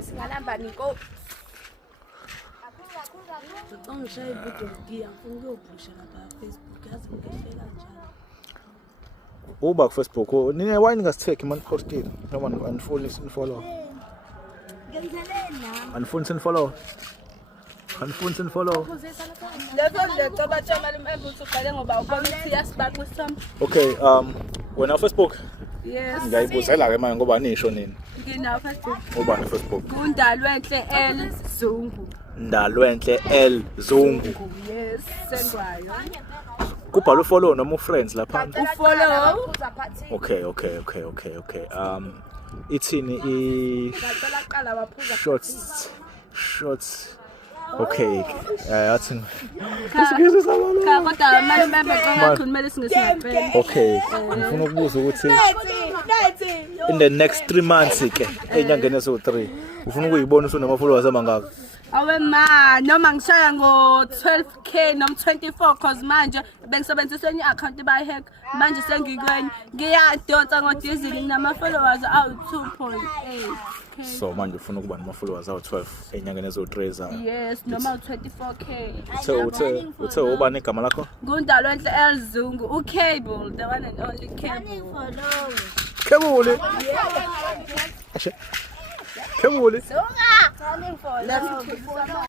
Singalamba niko. Ngishaya ividiyo ngiyafuna ukuyobhusha lapha Facebook yazi ngehlela njalo. Uba ku Facebook nine wine ngasitheke man posted noma anifuni sinfollow. Ngenzelena. Anifuni sinfollow. Lezo batshela ukuthi uqale ngoba ubona ukuthi yasibaqisa. Okay, wena Facebook? Yes. Ngiyayibuzela ke manje ngoba nisho nini? Ngina Facebook. Ubani Facebook? Kundalwenhle L Zungu. Ndalwenhle L Zungu. Yes, sendwayo. Kubhala ufollow noma ufriends lapha. Ufollow. Okay. Ithini Baqala baphuza shorts. Okay. Yathi. Kodwa manje member kumele singesingaphe. Okay. Ngifuna ukubuza ukuthi in the next 3 months ke enyangeni eso3 ufuna ukuyibona usunama followers amangaka? Awe ma noma ngishaya ngo 12k noma 24 cause manje bengisebenzisa enye account bayihack manje sengikwenye ngiyadonsa ngodiesel nginama followers awu 2.8k. So manje ufuna ukuba nama followers awu 12 enyangeni eso3 Yes noma 24k. Uthe ubani igama lakho? Ngundalwenhle L Zungu uCable the one and only Cable. Kebule. Kebule. Let's